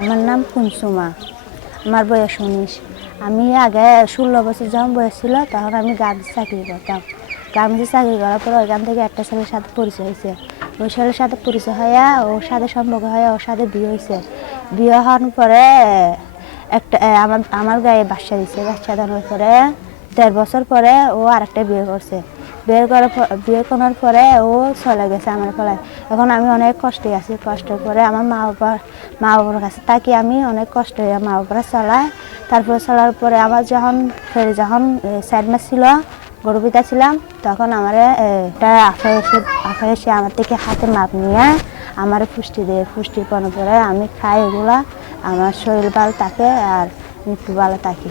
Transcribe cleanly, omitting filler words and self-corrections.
আমার নাম কুনসুমা। আমার বয়স 19। আমি আগে 16 বছর যখন বয়স ছিল তখন আমি গার্মেন্টস চাকরি করতাম। গার্মেন্টসে চাকরি করার পর ওইখান থেকে একটা ছেলের সাথে পরিচয় হয়েছে। ওই ছেলের সাথে পরিচয় হয়ে ওর সাথে সম্পর্ক হয়ে ওর সাথে বিয়ে হয়েছে। বিয়ে হওয়ার পরে একটা আমার গায়ে বাচ্চা দিচ্ছে। বাচ্চা দেওয়ার পরে 1.5 বছর পরে ও আরেকটা বিয়ে করছে। বিয়ে করার পরে ও চলে গেছে আমার ফলায়। এখন আমি অনেক কষ্টে আছি। কষ্টের পরে আমার মা বাবার কাছে থাকি। আমি অনেক কষ্ট হয়ে মা বাবারা চালায়। তারপরে চলার পরে আমার যখন 4 মাস ছিল, গর্ভিতা ছিলাম, তখন আমার একটা আফা এসে আমার থেকে হাতে মাপ নিয়ে আমার পুষ্টি দেয়। পুষ্টি পাওয়ার পরে আমি খাই এগুলা, আমার শরীর ভালো থাকে আর একটু ভালো থাকি।